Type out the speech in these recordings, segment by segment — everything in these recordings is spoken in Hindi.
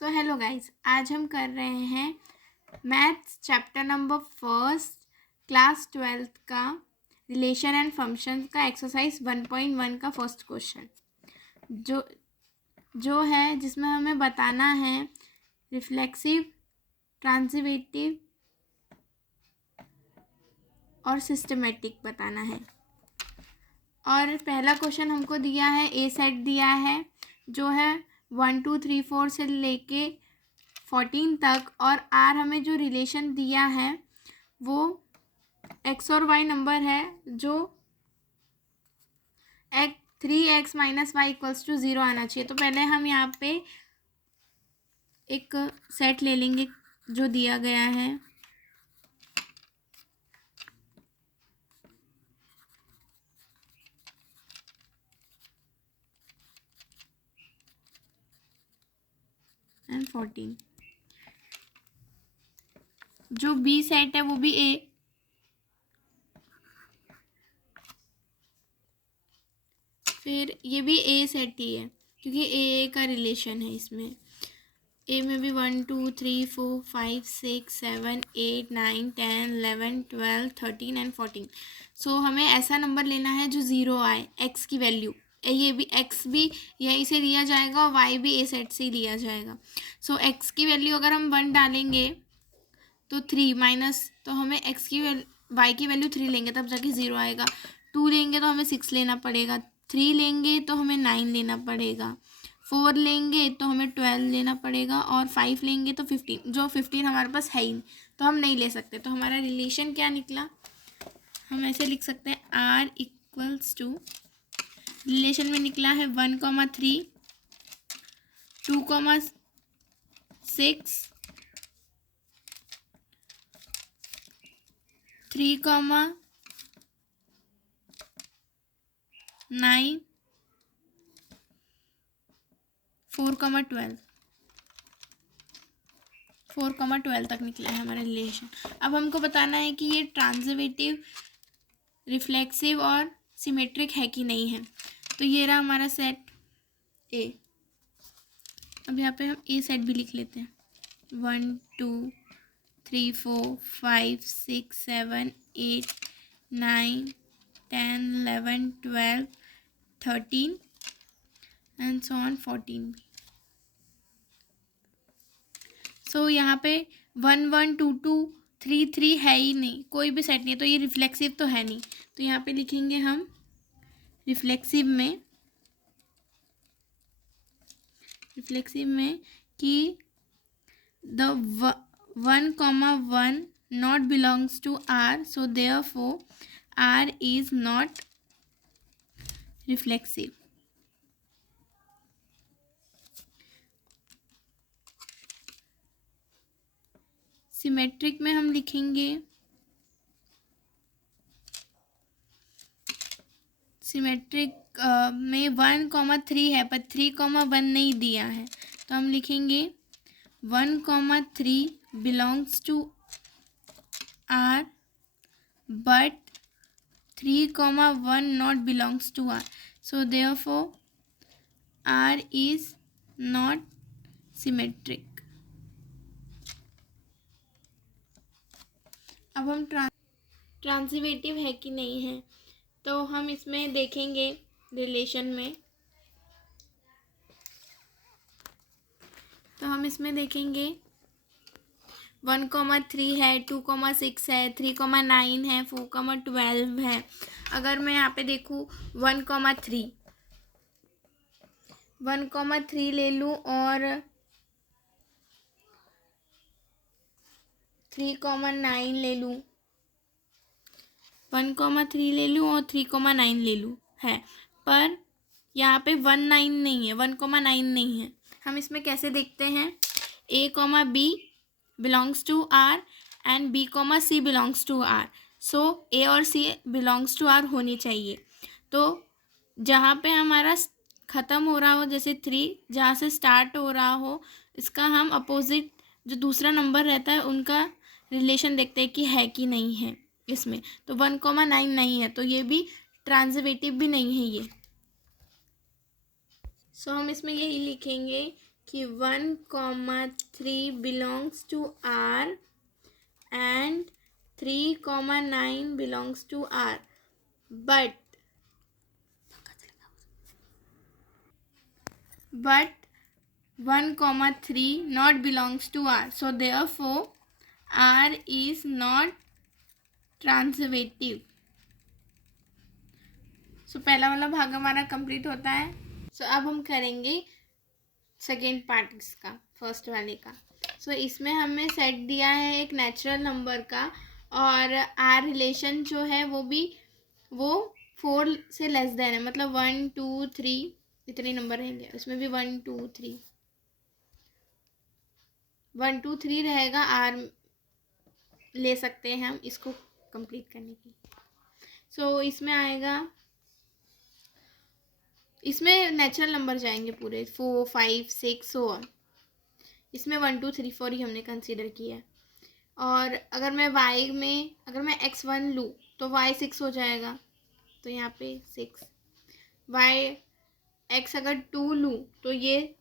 सो हेलो गाइस, आज हम कर रहे हैं maths chapter number first class 12th का रिलेशन एंड फंक्शन का एक्सरसाइज 1.1 का फर्स्ट क्वेश्चन जो है जिसमें हमें बताना है रिफ्लेक्सिव, ट्रांजिटिव और सिस्टमेटिक बताना है। और पहला क्वेश्चन हमको दिया है, ए सेट दिया है जो है 1 2 3 4 से लेके 14 तक, और आर हमें जो रिलेशन दिया है वो एक्स और वाई नंबर है जो 3x - y = 0 आना चाहिए। तो पहले हम यहाँ पे एक सेट ले लेंगे जो दिया गया है। एंड 14 जो बी सेट है वो भी ए, फिर ये भी ए सेट ही है क्योंकि ए का रिलेशन है। इसमें ए में भी 1 2 3 4 5 6 7 8 9 10 11 12 13 एंड 14। सो हमें ऐसा नंबर लेना है जो ज़ीरो आए, एक्स की वैल्यू। ये भी एक्स भी यहीं से लिया जाएगा और वाई भी ए सेट से ही लिया जाएगा। सो एक्स की वैल्यू अगर हम 1 डालेंगे तो 3 माइनस, तो हमें एक्स की वाई की वैल्यू 3 लेंगे तब जाके 0 आएगा। 2 लेंगे तो हमें 6 लेना पड़ेगा, 3 लेंगे तो हमें 9 लेना पड़ेगा, 4 लेंगे तो हमें 12 लेना पड़ेगा, और 5 लेंगे तो 15। जो 15 हमारे पास है ही तो हम नहीं ले सकते। तो हमारा रिलेशन क्या निकला, हम ऐसे लिख सकते हैं आर इक्वल्स टू, रिलेशन में निकला है 1,3 2,6 3,9 4,12 4,12 तक निकला है हमारा रिलेशन। अब हमको बताना है कि ये ट्रांजिटिव, रिफ्लेक्सिव और सिमेट्रिक है कि नहीं है। तो ये रहा हमारा सेट ए। अब यहाँ पे हम ए सेट भी लिख लेते हैं। 1 2 3 4 5 6 7 8 9 10 11 12 13 एंड सो ऑन 14 भी। सो यहाँ पे 1 1 2 2 3 3 है ही नहीं, कोई भी सेट नहीं है, तो ये रिफ्लेक्सिव तो है नहीं। तो यहाँ पे लिखेंगे हम रिफ्लेक्सिव में कि the 1,1 not belongs to R, so therefore R is not reflexive. Symmetric में हम लिखेंगे, सिमेट्रिक में 1,3 है पर 3,1 नहीं दिया है, तो हम लिखेंगे 1,3 belongs to R but 3,1 not belongs to R, so therefore R is not symmetric. अब हम ट्रांजिटिव है कि नहीं है, तो हम इसमें देखेंगे रिलेशन में। तो हम इसमें देखेंगे 1,3 है, 2,6 है, 3,9 है, 4,12 है। अगर मैं यहाँ पे देखूँ 1,3 ले लूँ और 3,9 ले लूँ, 1,3 ले लूँ और 3,9 ले लूँ है, पर यहाँ पे 1,9 नहीं है, 1,9 नहीं है। हम इसमें कैसे देखते हैं, A, B belongs to R and B, C belongs to R. So A और C belongs to R होनी चाहिए। तो जहाँ पे हमारा ख़त्म हो रहा हो, जैसे 3 जहाँ से स्टार्ट हो रहा हो, इसका हम अपोजिट जो दूसरा नंबर रहता है उनका रिलेशन देखते हैं कि है कि नहीं है इसमें। तो 1,9 नहीं है, तो ये भी ट्रांजिटिव भी नहीं है ये। सो हम इसमें यही लिखेंगे कि 1,3 belongs to R and 3,9 belongs to R, but 1,3 not belongs to R. So therefore R is not ट्रांसवेटिव. सो पहला वाला भाग हमारा कंप्लीट होता है. सो अब हम करेंगे सेकेंड पार्ट इसका, फर्स्ट वाले का. सो इसमें हमें सेट दिया है एक नेचुरल नंबर का, और आर रिलेशन जो है वो 4 से लेस देन है, मतलब 1 2 3 इतने नंबर रहेंगे. उसमें भी 1 2 3 1 2 3 रहेगा. आर ले सकते हैं हम इसको कंप्लीट करने की. सो इसमें आएगा, इसमें नेचुरल नंबर जाएंगे पूरे 4 5 6 और इसमें 1 2 3 4 ही हमने कंसीडर किया है. और अगर मैं y में अगर मैं x1 लूँ तो y 6 हो जाएगा, तो यहाँ पे 6. x अगर 2 लूँ तो ये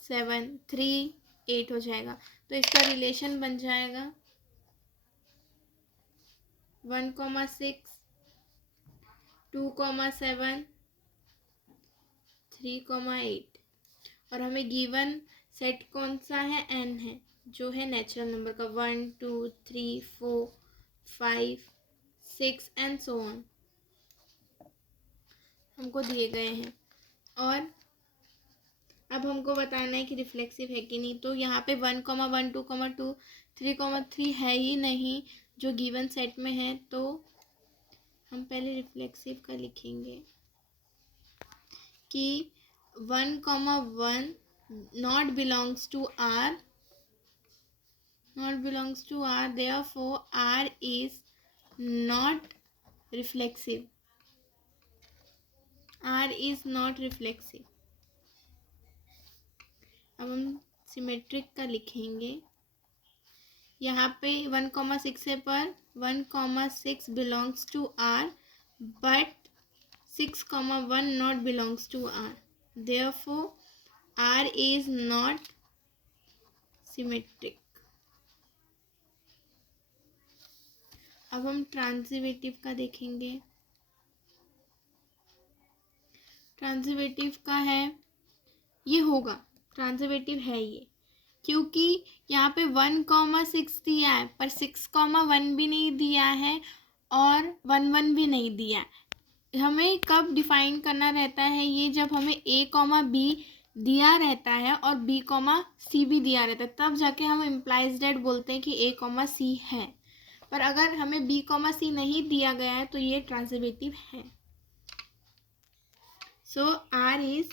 7 3 8 हो जाएगा. तो इसका रिलेशन बन जाएगा 1,6 2,7 3,8. और हमें गिवन सेट कौन सा है, n है, जो है नेचुरल नंबर का 1 2 3 4 5 6 एंड सो ऑन हमको दिए गए हैं. और अब हमको बताना है कि रिफ्लेक्सिव है कि नहीं. तो यहाँ पे 1, 1 2, 2 3, है ही नहीं जो गिवन सेट में है. तो हम पहले रिफ्लेक्सिव का लिखेंगे कि 1, 1 not belongs to R, therefore R is not reflexive. अब हम सिमेट्रिक का लिखेंगे. यहाँ पे 1,6 है, पर 1,6 belongs to R but 6,1 not belongs to R. Therefore R is not symmetric. अब हम ट्रांजिटिव का देखेंगे. ट्रांजिटिव का है, ये होगा ट्रांजिटिव है ये, क्योंकि यहाँ पे 1,6 दिया है पर 6,1 भी नहीं दिया है और 1 1 भी नहीं दिया है. हमें कब डिफाइन करना रहता है ये, जब हमें a, b दिया रहता है और b, c भी दिया रहता है, तब जाके हम इम्प्लाइज डेट बोलते हैं कि a, c है. पर अगर हमें b, c नहीं दिया गया है तो ये ट्रांजिटिव है. सो R इज,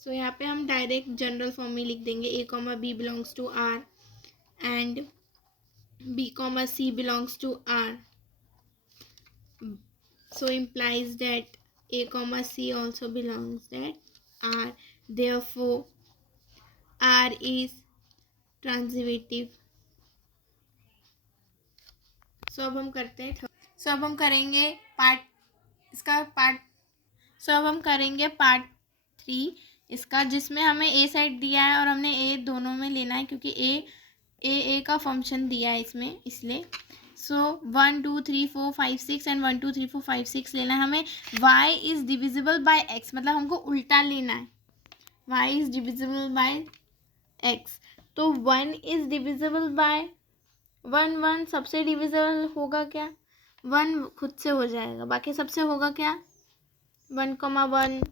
सो यहाँ पे हम डायरेक्ट जनरल फॉर्म में लिख देंगे a, b belongs to R and b, c belongs to R. So implies that a, c also belongs that R. Therefore R is transitive. So अब हम करते हैं अब हम करेंगे पार्ट 3 इसका, जिसमें हमें a सेट दिया है और हमने a दोनों में लेना है, क्योंकि a का फंक्शन दिया है इसमें, इसलिए. सो 1 2 3 4 5 6 एंड 1 2 3 4 5 6 लेना है हमें. y is divisible by x, मतलब हमको उल्टा लेना है. y is divisible by x. तो 1 इज डिविजिबल बाय 1 1 सबसे डिविजिबल होगा क्या, 1 खुद से हो जाएगा, बाकी सबसे होगा क्या 1, 1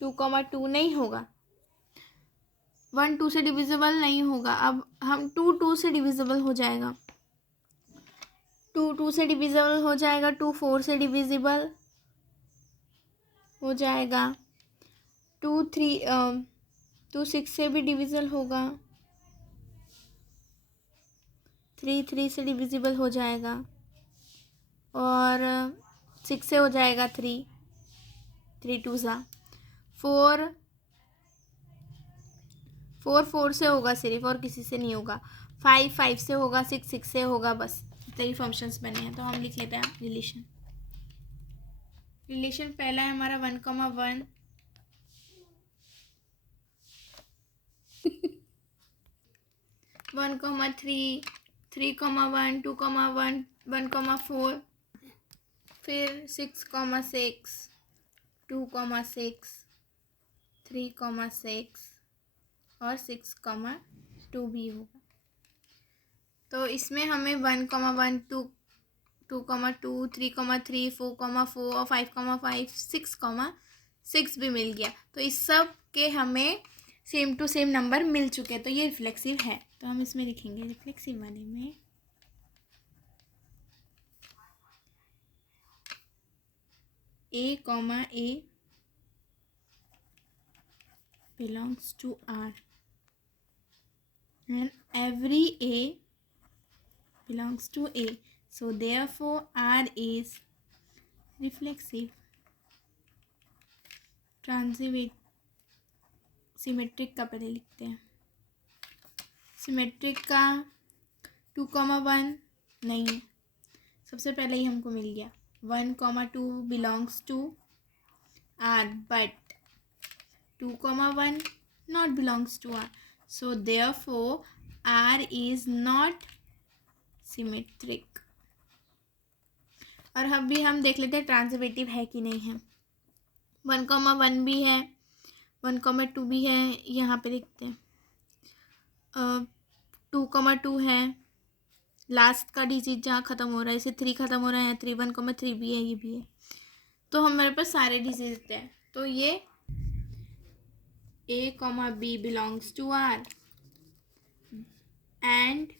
2, 2 नहीं होगा. 1 2 से डिविजिबल नहीं होगा. अब हम 2 2 से डिविजिबल हो जाएगा, 2 2 से डिविजिबल हो जाएगा, 2 4 से डिविजिबल हो जाएगा, 2 6 से भी डिविजिबल होगा, 3 3 से डिविजिबल हो जाएगा, और 6 से हो जाएगा 3 2 सा, 4 4 से होगा सिर्फ, और किसी से नहीं होगा, 5 5 से होगा, 6 6 से होगा. बस इतने ही फंक्शंस बने हैं. तो हम लिख लेते हैं रिलेशन. रिलेशन पहला है हमारा 1,1 1,3 3,1 2,1 1,4 फिर 6,6 2,6 3,6 और 6,2 भी होगा। तो इसमें हमें 1,1 2,2 3,3 4,4 और 5,5 6,6 भी मिल गया। तो इस सब के हमें सेम टू सेम नंबर मिल चुके हैं, तो ये रिफ्लेक्सिव है। तो हम इसमें लिखेंगे रिफ्लेक्सिव वाले में A, belongs to R and every A belongs to A. So therefore R is reflexive, transitive, symmetric का पहले लिखते हैं। सिमेट्रिक का 2,1 नहीं है, सबसे पहले ही हमको मिल गया। 1,2 belongs to R but 2,1 not belongs to R. So therefore R is not symmetric. और अब भी हम देख लेते हैं ट्रांजिटिव है कि नहीं है। 1,1 भी है, 1,2 भी है, यहाँ पे देखते हैं 2,2 है, लास्ट का डिजिट जहाँ ख़त्म हो रहा है, इसे 3 ख़त्म हो रहा है, 3 1,3 भी है, ये भी है। तो हमारे पास सारे डिजिट हैं। तो ये A, B belongs to R and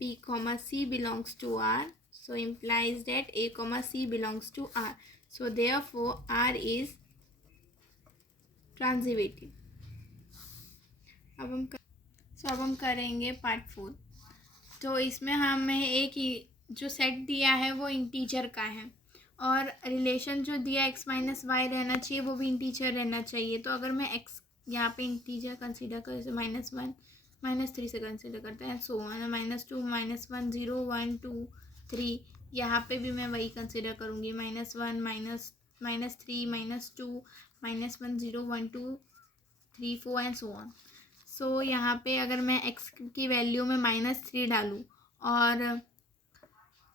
B, C belongs to R. So implies that A, C belongs to R. So therefore R is transitive. अब हम करेंगे पार्ट 4। तो इसमें हमें एक ही जो सेट दिया है वो इंटीजर का है और रिलेशन जो दिया x माइनस वाई रहना चाहिए वो भी इंटीजर रहना चाहिए। तो अगर मैं x यहाँ पे इंटीजर कंसीडर कर, जैसे -1 -3 से कंसीडर करते हैं, सो -2 -1 0 1 2 3, यहाँ पे भी मैं वही कंसीडर करूँगी, -1 -3 -2 -1 0 1 2 3 4 एंड सो ऑन। सो यहाँ पे अगर मैं x की वैल्यू में -3 डालूँ और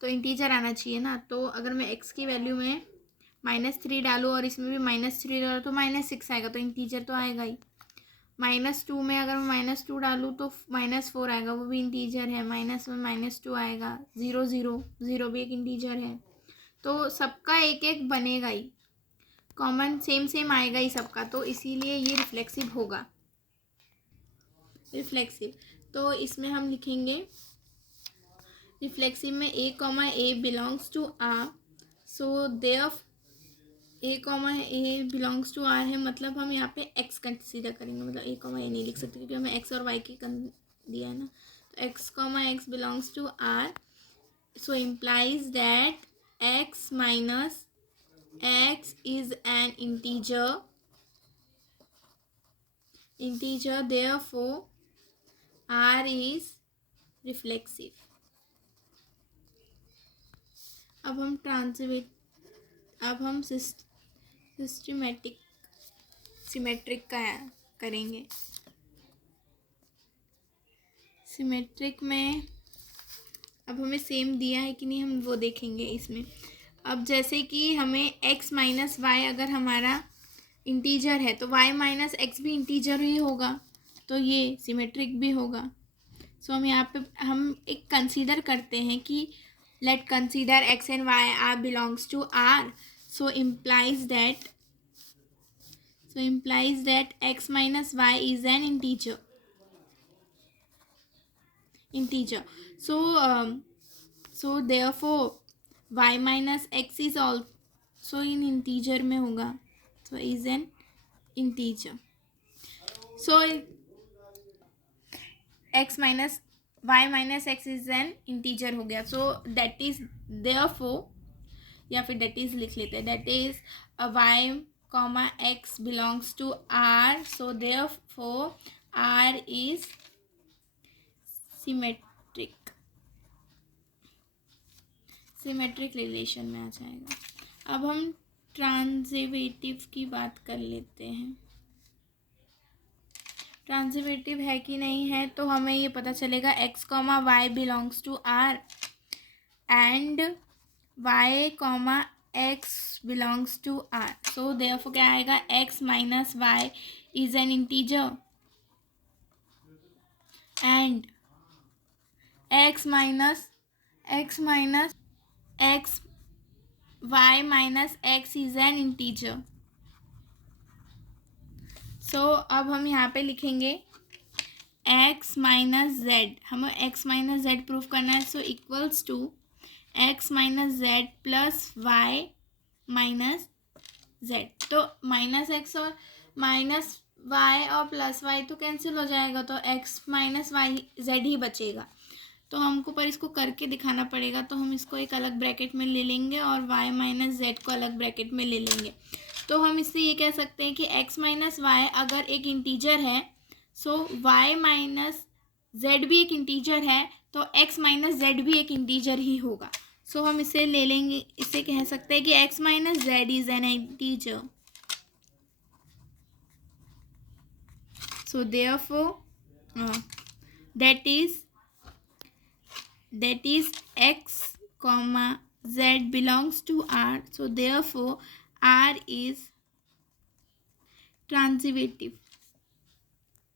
तो इंटीजर आना चाहिए ना, तो अगर मैं x की वैल्यू में -3 डालूँ और इसमें भी -3 डालूँ तो -6 आएगा, तो इंटीजर तो आएगा ही। -2 में अगर मैं -2 डालूँ तो -4 आएगा, वो भी इंटीजर है। -1 -2 आएगा, 0 0 0 भी एक इंटीजर है। तो सबका एक एक बनेगा ही, कॉमन सेम आएगा ही सबका, तो इसीलिए ये रिफ्लेक्सिव होगा। रिफ्लेक्सिव तो इसमें हम लिखेंगे रिफ्लेक्सिव में A, belongs to R, so there A belongs to R है, मतलब हम यहाँ पे x कंसीडर करेंगे, मतलब A, नहीं लिख सकते क्योंकि हमें x और y की दिया है ना। तो x belongs to R, so implies that x minus x is an integer therefore R is reflexive. अब हम सिमेट्रिक का करेंगे। सिमेट्रिक में अब हमें सेम दिया है कि नहीं हम वो देखेंगे इसमें। अब जैसे कि हमें x माइनस वाई अगर हमारा इंटीजर है तो y माइनस एक्स भी इंटीजर ही होगा, तो ये सिमेट्रिक भी होगा। सो हम यहाँ पे हम एक कंसीडर करते हैं कि let consider x and y are belongs to R, so implies that x minus y is an integer. So therefore y minus x is also an integer में होगा, so is an integer. So y minus x is an integer हो गया। सो दैट इज देयरफॉर, या फिर दैट इज लिख लेते हैं, that is y, x belongs to R, so therefore R is symmetric relation में आ जाएगा। अब हम ट्रांजिटिव की बात कर लेते हैं। ट्रांजिटिव है कि नहीं है तो हमें ये पता चलेगा x comma y belongs to R and y comma x belongs to R. So therefore क्या आएगा, x minus y is an integer and x minus x y minus x is an integer. सो अब हम यहाँ पे लिखेंगे एक्स माइनस जेड, हमें एक्स माइनस जेड प्रूफ करना है। So equals to x minus z plus y minus z. तो माइनस एक्स और माइनस वाई और प्लस वाई तो कैंसिल हो जाएगा, तो एक्स माइनस वाई जेड ही बचेगा। तो हमको पर इसको करके दिखाना पड़ेगा, तो हम इसको एक अलग ब्रैकेट में ले लेंगे और वाई माइनस जेड को अलग ब्रैकेट में ले लेंगे। तो हम इससे ये कह सकते हैं कि एक्स माइनस वाई अगर एक इंटीजर है, सो वाई माइनस जेड भी एक इंटीजर है, तो एक्स माइनस जेड भी एक इंटीजर ही होगा। सो हम इसे ले लेंगे, इसे कह सकते हैं कि x minus Z is an integer. So therefore that is x comma z belongs to R. So therefore R is transitive.